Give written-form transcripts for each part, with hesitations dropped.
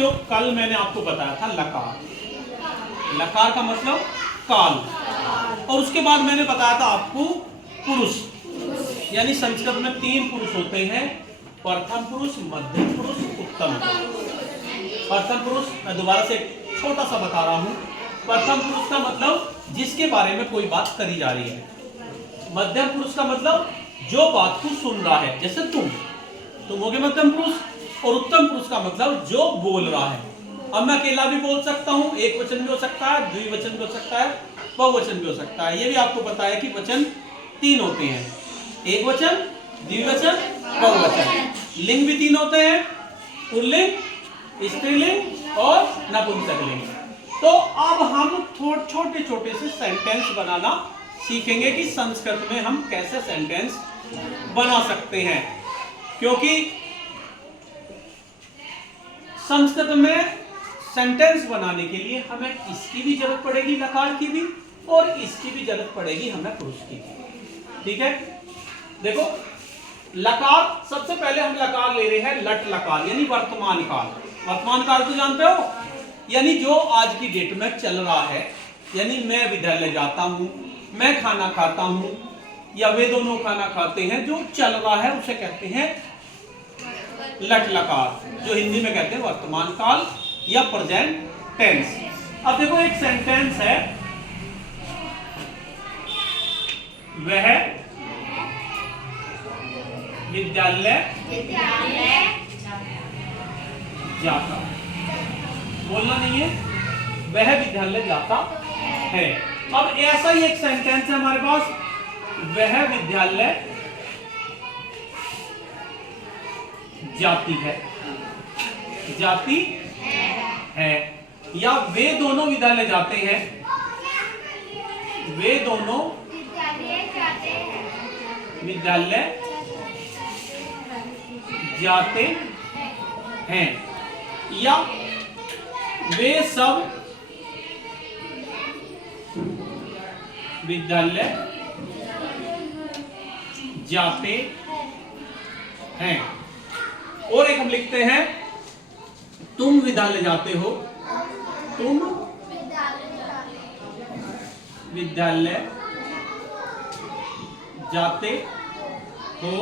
बच्चों कल मैंने आपको बताया था लकार, लकार का मतलब काल, और उसके बाद मैंने बताया था आपको पुरुष, यानी संस्कृत में 3 पुरुष होते हैं, प्रथम पुरुष, मध्यम पुरुष, उत्तम पुरुष। प्रथम पुरुष मैं दोबारा से छोटा सा बता रहा हूं। प्रथम पुरुष का मतलब जिसके बारे में कोई बात करी जा रही है। मध्यम पुरुष का मतलब जो बात को सुन रहा है, जैसे तुम हो गए मध्यम पुरुष। और उत्तम पुरुष का मतलब जो बोल रहा है। अब मैं अकेला भी बोल सकता हूं, एक वचन भी हो सकता है, द्विवचन भी हो सकता है, बहुवचन भी हो सकता है। ये भी आपको पता है कि वचन 3 होते हैं, एक वचन, द्विवचन, बहुवचन। लिंग भी 3 होते हैं, पुल्लिंग, स्त्रीलिंग और नपुंसकलिंग। तो अब हम छोटे छोटे से सेंटेंस बनाना सीखेंगे कि संस्कृत में हम कैसे सेंटेंस बना सकते हैं, क्योंकि संस्कृत में सेंटेंस बनाने के लिए हमें इसकी भी जरूरत पड़ेगी, लकार की भी, और इसकी भी जरूरत पड़ेगी हमें पुरुष की। ठीक है, देखो लकार, सबसे पहले हम लकार ले रहे हैं लट लकार, यानी वर्तमान काल। वर्तमान काल तो जानते हो, यानी जो आज की डेट में चल रहा है, यानी मैं विद्यालय जाता हूं, मैं खाना खाता हूं, या वे दोनों खाना खाते हैं, जो चल रहा है उसे कहते हैं लट लकार, जो हिंदी में कहते हैं वर्तमान काल या प्रेजेंट टेंस। अब देखो एक सेंटेंस है, वह विद्यालय जाता, बोलना नहीं है, वह विद्यालय जाता है। अब ऐसा ही एक सेंटेंस है हमारे पास, वह विद्यालय जाती है, जाती है, या वे दोनों विद्यालय जाते हैं, वे दोनों विद्यालय जाते हैं, या वे सब विद्यालय जाते हैं। और एक हम लिखते हैं, तुम विद्यालय जाते हो, तुम विद्यालय जाते हो,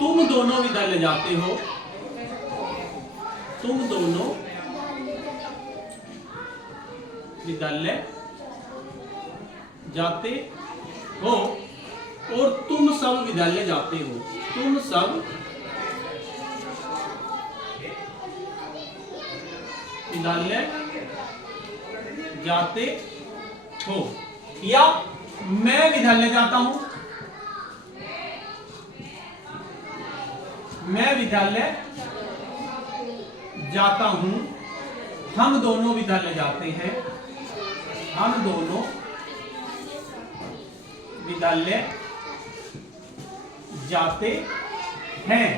तुम दोनों विद्यालय जाते हो, तुम दोनों विद्यालय जाते हो, और तुम सब विद्यालय जाते हो, तुम सब विद्यालय जाते हो, या मैं विद्यालय जाता हूं, मैं विद्यालय जाता हूं, हम दोनों विद्यालय जाते हैं, हम दोनों विद्यालय जाते हैं,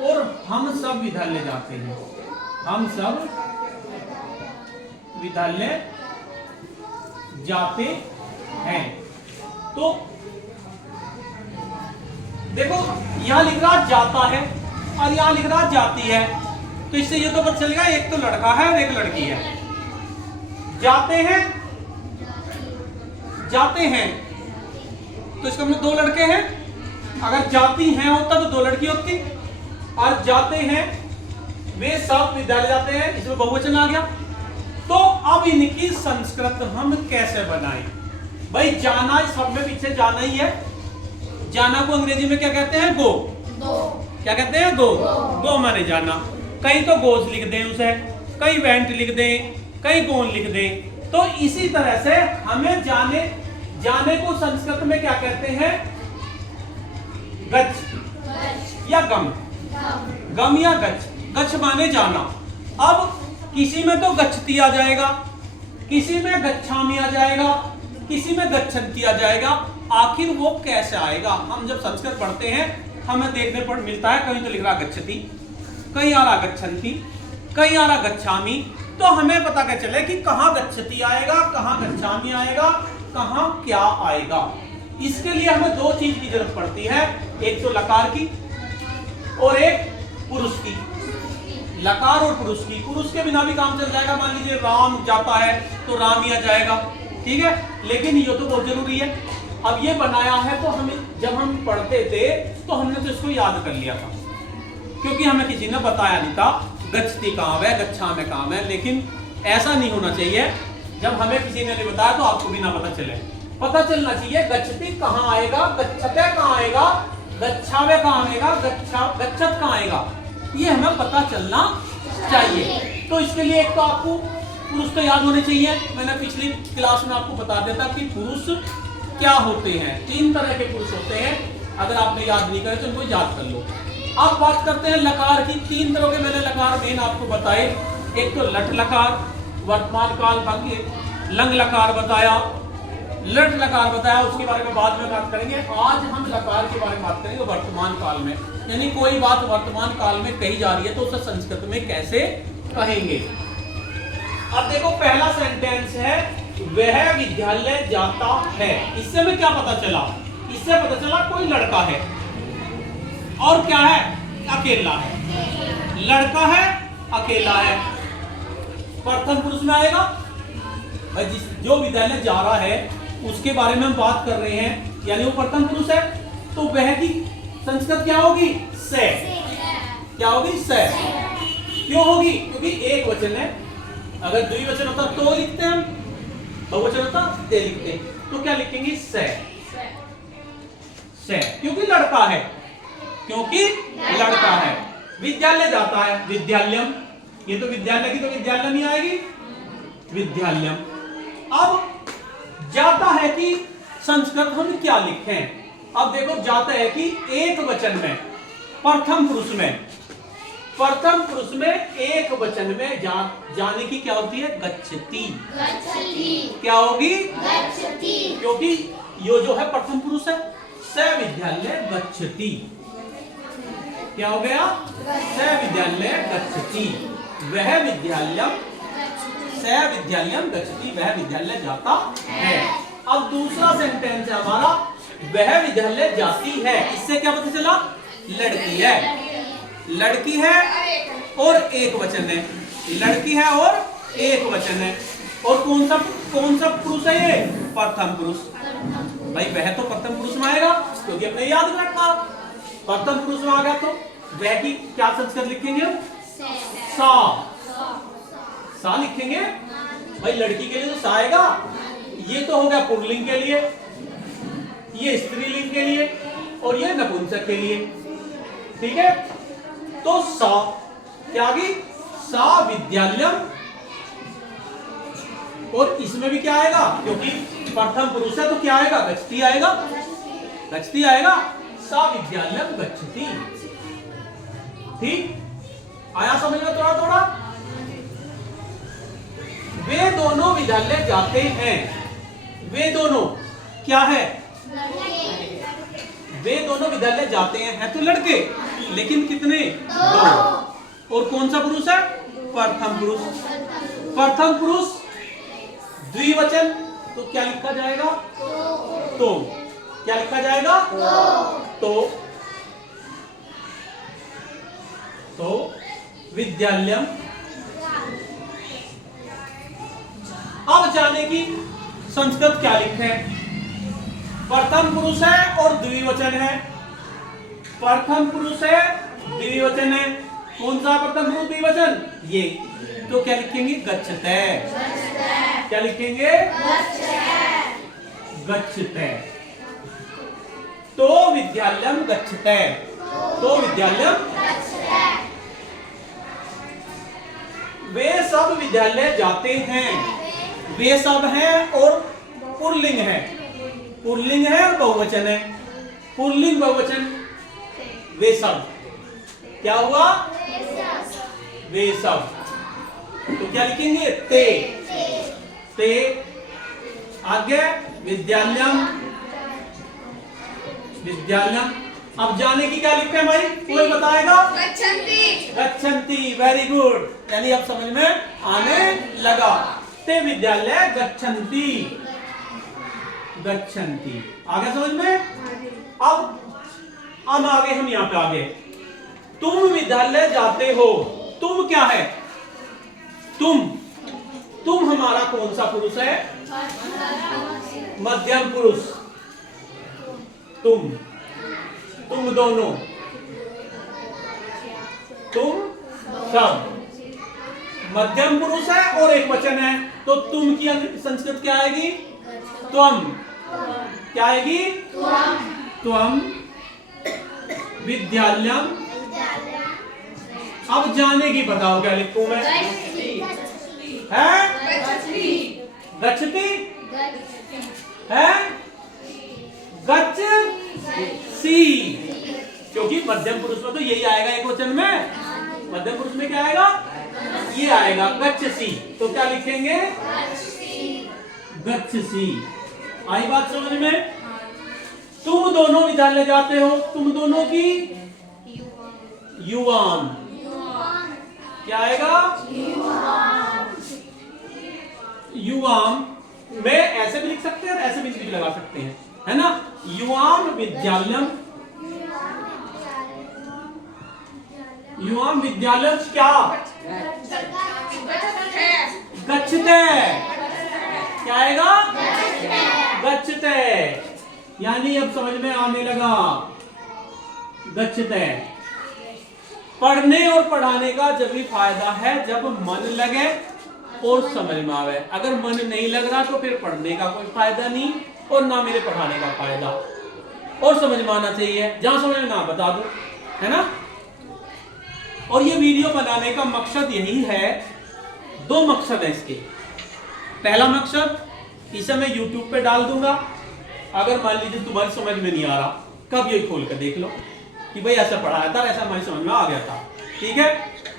और हम सब विद्यालय जाते हैं, हम सब विद्यालय जाते हैं। तो देखो यहां लिख रहा जाता है और यहां लिख रहा जाती है, तो इससे ये तो पता चलेगा एक तो लड़का है और एक लड़की है। जाते हैं, जाते हैं, तो इसका मतलब 2 लड़के हैं। अगर जाती हैं होता तो 2 लड़की होती, और जाते हैं वे सब विद्यालय जाते हैं, इसमें बहुवचन आ गया। तो अब इनकी संस्कृत हम कैसे बनाएं? भाई जाना, सब में पीछे जाना ही है। जाना को अंग्रेजी में क्या कहते हैं? गो। क्या कहते हैं? गो। गो माने जाना। कहीं तो गोज लिख दें उसे, कहीं वेंट लिख दें, कहीं गोन लिख दें। तो इसी तरह से हमें जाने को संस्कृत में क्या कहते हैं? गच्छ या गम। गम या गच्छ। गच्छ माने जाना। अब किसी में तो गच्छती आ जाएगा, किसी में गच्छामी आ जाएगा, किसी में गच्छन्ती आ जाएगा। आखिर वो कैसे आएगा? हम जब संस्कृत पढ़ते हैं हमें देखने पर मिलता है, कहीं तो लिख रहा गच्छति, कहीं आ रहा गच्छन्ति, कहीं आ रहा गच्छामी। तो हमें पता क्या चले कि कहां गच्छति आएगा, कहां गच्छामी आएगा, कहां क्या आएगा। इसके लिए हमें 2 चीज की जरूरत पड़ती है, एक तो लकार की और एक पुरुष की। लकार और पुरुष की, पुरुष के बिना भी काम चल जाएगा। मान लीजिए राम जाता है तो राम ही आ जाएगा, ठीक है, लेकिन ये तो बहुत जरूरी है। अब ये बनाया है तो हमें जब हम पढ़ते थे तो हमने तो इसको याद कर लिया था, क्योंकि हमें किसी ने बताया नहीं था गच्छति काम है, गच्छा में काम है। लेकिन ऐसा नहीं होना चाहिए, जब हमें किसी ने नहीं बताया तो आपको भी ना पता चले। पता चलना चाहिए गच्छति कहाँ आएगा, गच्छते कहाँ आएगा, गच्छावे कहाँ आएगा, गच्छत कहाँ आएगा, ये हमें पता चलना चाहिए। तो इसके लिए एक तो आपको पुरुष तो याद होने चाहिए। मैंने पिछली क्लास में आपको बता दिया था कि पुरुष क्या होते हैं। 3 तरह के पुरुष होते हैं, अगर आपने याद नहीं करे तो इनको याद कर लो। अब बात करते हैं लकार की। 3 तरह के मैंने लकार मेन आपको बताए। एक तो लट लकार, वर्तमान काल भंग, लंग लकार बताया, लट लकार बताया, उसके बारे में बाद में बात करेंगे। आज हम लकार के बारे में बात करेंगे वर्तमान काल में, यानी कोई बात वर्तमान काल में कही जा रही है तो उसे संस्कृत में कैसे कहेंगे। अब देखो पहला सेंटेंस है वह विद्यालय जाता है। इससे में क्या पता चला? इससे पता चला कोई लड़का है और क्या है, अकेला है। लड़का है, अकेला है, प्रथम पुरुष में आएगा। जो विद्यालय जा रहा है उसके बारे में हम बात कर रहे हैं, यानी वो प्रथम पुरुष है, तो वह की संस्कृत क्या होगी? से। क्या होगी? से। क्यों होगी? क्योंकि एक वचन है। अगर द्विवचन होता तो लिखते हैं हम, बहुवचन होता ते लिखते हैं, तो क्या लिखेंगे? से। से, क्योंकि लड़का है, क्योंकि लड़का है। विद्यालय जाता है, विद्यालयम, ये तो विद्यालय की तो विद्यालयम ही आएगी, विद्यालयम। अब जाता है कि संस्कृत हम क्या लिखें? अब देखो जाता है कि एक वचन में, प्रथम पुरुष में, प्रथम पुरुष में एक वचन में जाने की क्या होती है? गच्छति। क्या होगी? गच्छति, क्योंकि यो जो है प्रथम पुरुष है। स विद्यालय गच्छति, क्या हो गया? स विद्यालय गच्छति, वह विद्यालय, स विद्यालयम गच्छति, वह विद्यालय जाता है। अब दूसरा सेंटेंस है हमारा वह विद्यालय जाती है। इससे क्या पता चला? लड़की है, लड़की है और एक वचन है, लड़की है और एक वचन है। और कौन सा पुरुष है ये? प्रथम पुरुष। भाई वह तो प्रथम पुरुष में आएगा, क्योंकि हमने याद रखा प्रथम पुरुष में आ गया, तो वह की क्या संस्कृत लिखेंगे हम? सा। सा लिखेंगे। भाई लड़की के लिए तो सा आएगा। ये तो हो गया पुल्लिंग के लिए, ये स्त्रीलिंग के लिए, और ये नपुंसक के लिए, ठीक है। तो सा क्या आ गई? सा विद्यालयम। और इसमें भी क्या आएगा? क्योंकि प्रथम पुरुष है तो क्या आएगा? गच्छति आएगा, गच्छति आएगा। सा विद्यालयम गच्छति। ठीक, आया समझ में थोड़ा थोड़ा? वे दोनों विद्यालय जाते हैं। वे दोनों क्या है? वे दोनों विद्यालय जाते हैं तो लड़के, लेकिन कितने? 2। और कौन सा पुरुष है? प्रथम पुरुष। प्रथम पुरुष द्विवचन, तो क्या लिखा जाएगा? तो। क्या लिखा जाएगा? तो विद्यालयम। अब जाने की संस्कृत क्या लिखें? प्रथम पुरुष है और द्विवचन है। प्रथम पुरुष है, द्विवचन है। कौन सा प्रथम पुरुष द्विवचन? ये। तो क्या लिखेंगे? गच्छते। क्या लिखेंगे? गच्छते। तो विद्यालयम गच्छते, तो विद्यालयम। वे सब विद्यालय जाते हैं। वे सब हैं और पुल्लिंग है, पुल्लिंग है और बहुवचन है। पुल्लिंग बहुवचन वे सब। क्या हुआ? वे सब। तो क्या लिखेंगे? ते। ते। आगे विद्यालयम, विद्यालयम। अब जाने की क्या लिखे भाई? कोई बताएगा? गच्छन्ति। गच्छन्ति, वेरी गुड। यानी अब समझ में आने लगा। ते विद्यालय गच्छन्ति, गच्छन्ति। आगे समझ में? अब आगे हम यहाँ पे आगे। तुम विद्यालय जाते हो। तुम क्या है? तुम हमारा कौन सा पुरुष है? मध्यम पुरुष। तुम दोनों, तुम सब मध्यम पुरुष है और एक वचन है, तो तुम की संस्कृत क्या आएगी? त्वम। क्या आएगी? त्वम विद्यालयम। अब जाने की बताओ क्या लिखूं मैं? है गच्छति है गच्छसी, क्योंकि मध्यम पुरुष में तो यही आएगा एक वचन में। मध्यम पुरुष में क्या आएगा? ये आएगा गच्छसी। तो क्या लिखेंगे? गच्छसी। आई बात समझ में? तुम दोनों विद्यालय जाते हो, तुम दोनों की युवाम। क्या आएगा? युवाम में ऐसे भी लिख सकते हैं और ऐसे भी लगा सकते हैं, है ना? युवाम विद्यालयम। युवाम विद्यालय क्या? गच्छते। क्या आएगा? गच्छते। यानी अब समझ में आने लगा। गच्छते। पढ़ने और पढ़ाने का जब भी फायदा है जब मन लगे और समझ में आवे। अगर मन नहीं लग रहा तो फिर पढ़ने का कोई फायदा नहीं और ना मेरे पढ़ाने का फायदा। और समझ में आना चाहिए, जहां समझ में ना बता दो, है ना? और ये वीडियो बनाने का मकसद यही है, दो मकसद है इसके। पहला मकसद, इसे मैं YouTube पे डाल दूंगा। अगर मान लीजिए तुम्हारी समझ में नहीं आ रहा, कब ये खोल कर देख लो कि भाई ऐसा पढ़ाया था, ऐसा हमारी समझ में आ गया था। ठीक है।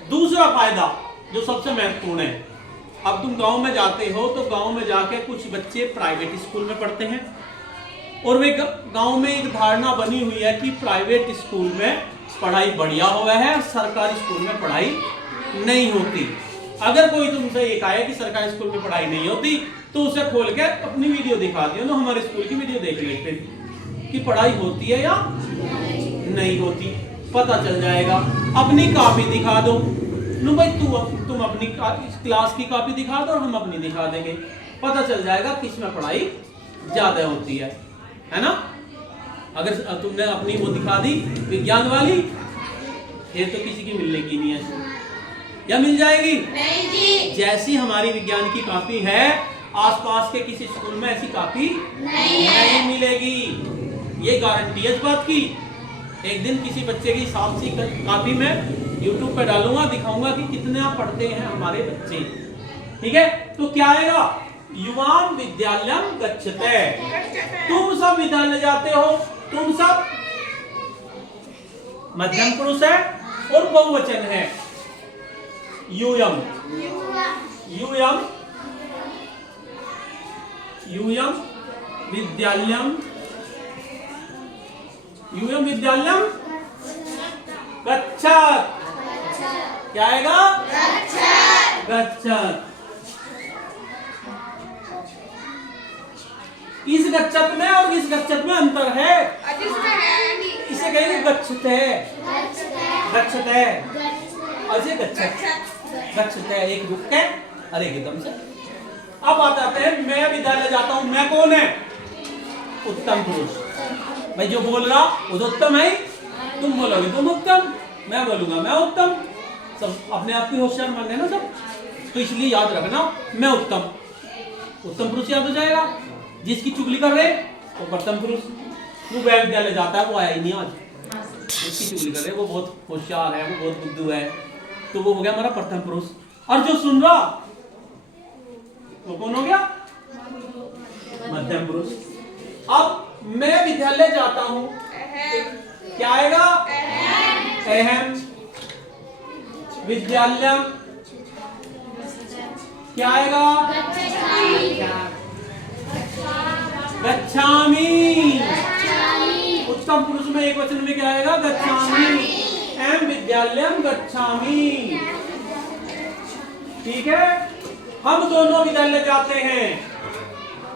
दूसरा फायदा जो सबसे महत्वपूर्ण है, अब तुम गांव में जाते हो तो गांव में जाके कुछ बच्चे प्राइवेट स्कूल में पढ़ते हैं और वे गांव में एक धारणा बनी हुई है कि प्राइवेट स्कूल में पढ़ाई बढ़िया हुआ है, सरकारी स्कूल में पढ़ाई नहीं होती। अगर कोई तुमसे ये कहे कि सरकारी स्कूल में पढ़ाई नहीं होती तो उसे खोल के अपनी वीडियो दिखा दियो ना, हमारे स्कूल की वीडियो देख लेते कि पढ़ाई होती है या नहीं होती, पता चल जाएगा। अपनी कॉपी दिखा दो नो भाई, तुम अपनी क्लास की कॉपी दिखा दो और हम अपनी दिखा देंगे, पता चल जाएगा किसमें पढ़ाई ज्यादा होती है ना? अगर तुमने अपनी वो दिखा दी विज्ञान वाली, फिर तो किसी की मिलने की नहीं है, या मिल जाएगी? नहीं जी। जैसी हमारी विज्ञान की कॉपी है, आसपास के किसी स्कूल में ऐसी कॉपी नहीं मिलेगी। ये गारंटी है इस बात की। एक दिन किसी बच्चे की हिसाब से कॉपी में YouTube पे डालूंगा, दिखाऊंगा कि कितने आप पढ़ते हैं हमारे बच्चे। ठीक है। तो क्या आएगा? युवाम विद्यालयम गच्छते। तुम सब विद्यालय जाते हो, तुम सब मध्यम पुरुष है और बहुवचन है यूयम। यूयम यूयम विद्यालयम। यूयम विद्यालयम गच्छत। क्या आएगा? गच्छत। इस गच्छत में और इस गच्छत में अंतर है। इसे कहेंगे गच्छते। गच्छते ऐसे गच्छते, एक रुक के और एक एकदम से। अब बात आते हैं, मैं विद्यालय जाता हूं, मैं कौन है? उत्तम पुरुष। भाई जो बोल रहा वो तो उत्तम है, तुम बोलोगे तुम उत्तम, मैं बोलूंगा मैं उत्तम। सब अपने आप की होशियार मान लेना सब। तो इसलिए याद रखना, मैं उत्तम पुरुष याद हो जाएगा। जिसकी चुगली कर रहे वो प्रथम पुरुष। वो वह विद्यालय जाता है, वो आया ही नहीं आज, उसकी चुगली कर रहे, वो बहुत होशियार है, वो बहुत बुद्धू है, तो वो हो गया हमारा प्रथम पुरुष। और जो सुन रहा वो कौन हो गया? मध्यम पुरुष। अब मैं विद्यालय जाता हूं, क्या आएगा? अहम। विद्यालयम क्या आएगा? गच्छामि। उत्तम पुरुष में एक वचन में क्या आएगा? गच्छामि। एम विद्यालयम गच्छामि। ठीक है। हम दोनों विद्यालय जाते हैं।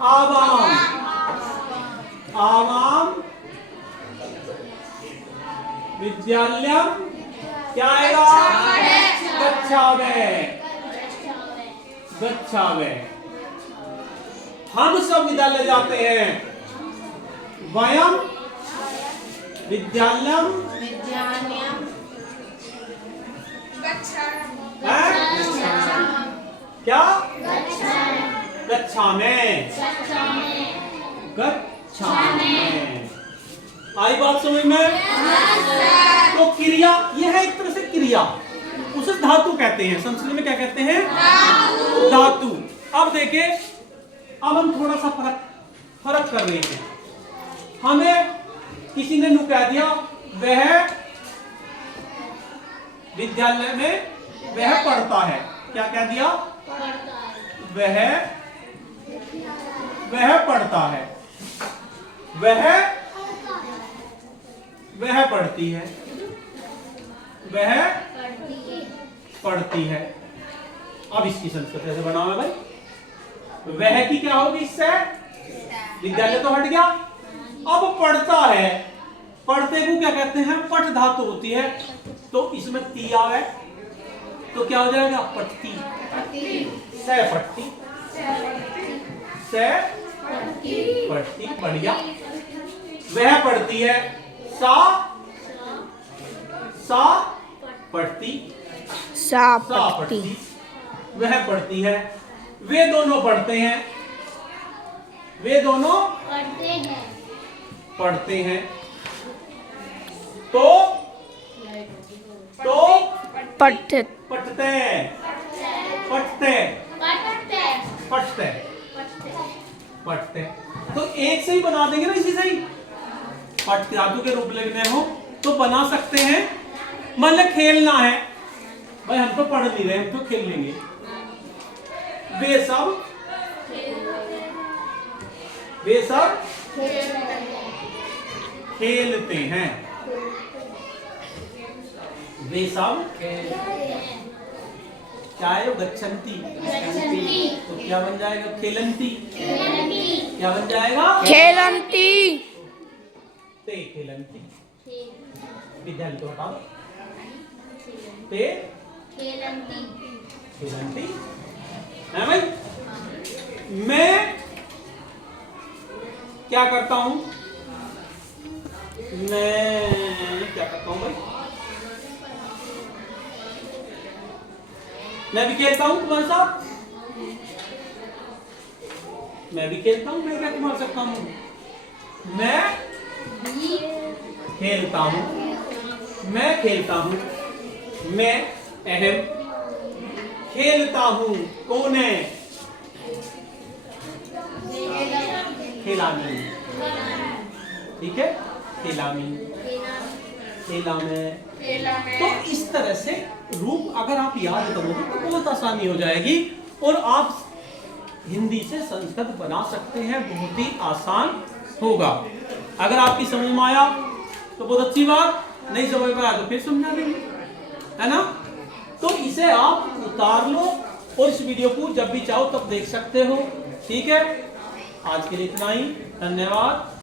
आवाम। आवाम विद्यालयम क्या आएगा? गच्छावे, गच्छावे। हम सब विद्यालय जाते हैं। वयम विद्यालयम क्या गच्छामे, गच्छामे। आई बात समझ में? तो क्रिया यह है एक तरह से क्रिया, उसे धातु कहते हैं। संस्कृत में क्या कहते हैं? धातु। अब देखिए, अब हम थोड़ा सा फर्क कर रहे हैं। हमें किसी ने नु कह दिया वह विद्यालय में वह पढ़ता है। क्या कह दिया? वह पढ़ता है, वह पढ़ती है, वह पढ़ती है। अब इसकी संस्कृत ऐसे बनाओ है भाई। वह की क्या होगी इससे? विद्यालय तो हट गया। अब पढ़ता है, पढ़ते को क्या कहते हैं? पठ धातु होती है। तो इसमें ती आवे तो क्या हो जाएगा? पट्टी, से पट्टी, से पट्टी। बढ़िया। वह पढ़ती है, सा पढ़ती, सा पढ़ती। वह पढ़ती है, वे दोनों पढ़ते हैं, वे दोनों पढ़ते हैं। तो पढ़ते, पढ़ते, पढ़ते, पढ़ते, पढ़ते। तो एक से ही बना देंगे ना, इसी से ही पढ़ धातु के रूप लिखने हो तो बना सकते हैं। मतलब खेलना है भाई, हम तो पढ़ नहीं रहे, हम तो खेल लेंगे। वे सब खेलते हैं, वे सब क्या है? गच्छन्ति। तो क्या बन जाएगा? खेलंती। क्या बन जाएगा? खेलंती। ते खेलंती। विद्यालय तो हटाओ। ते खेलंती है भाई। मैं क्या करता हूं? मैं क्या करता हूं भाई? मैं भी खेलता हूं तुम्हारे साथ, मैं भी खेलता हूं। मैं क्या तुम्हारे साथ काम हूं? मैं खेलता हूं, मैं खेलता हूं। मैं अहम खेलता हूं। कौन है? खिलामी। ठीक है, खिलामी, खेला में। तो इस तरह से रूप अगर आप याद करोगे तो बहुत आसानी हो जाएगी और आप हिंदी से संस्कृत बना सकते हैं। बहुत ही आसान होगा। अगर आपकी समझ में आया तो बहुत अच्छी बात, नहीं समझ में आया तो फिर समझा देंगे, है ना? तो इसे आप उतार लो और इस वीडियो को जब भी चाहो तब देख सकते हो। ठीक है, आज के लिए इतना ही। धन्यवाद।